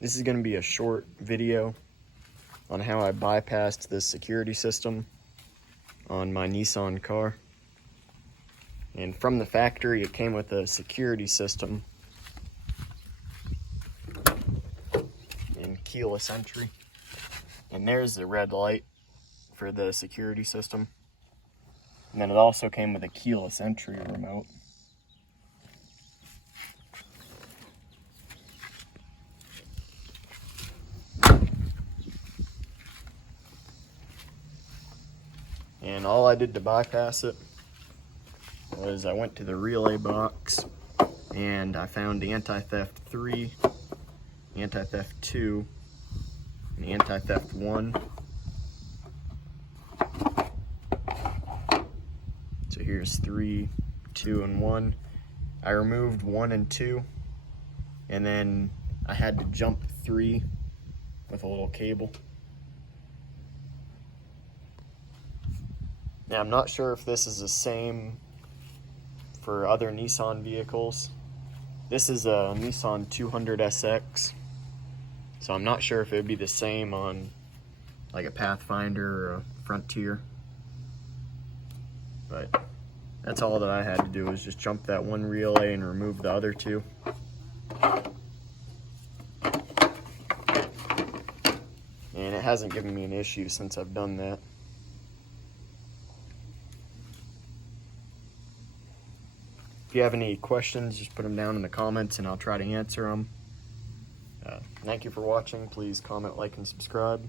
This is going to be a short video on how I bypassed the security system on my Nissan car. And from the factory, it came with a security system and keyless entry. And there's the red light for the security system. And then it also came with a keyless entry remote. And all I did to bypass it was I went to the relay box and I found Anti-Theft 3, Anti-Theft 2, and Anti-Theft 1. So here's 3, 2, and 1. I removed 1 and 2, and then I had to jump 3 with a little cable. Now, I'm not sure if this is the same for other Nissan vehicles. This is a Nissan 200SX, so I'm not sure if it would be the same on like a Pathfinder or a Frontier. But that's all that I had to do, was just jump that one relay and remove the other 2. And it hasn't given me an issue since I've done that. If you have any questions, just put them down in the comments and I'll try to answer them. Thank you for watching. Please comment, like, and subscribe.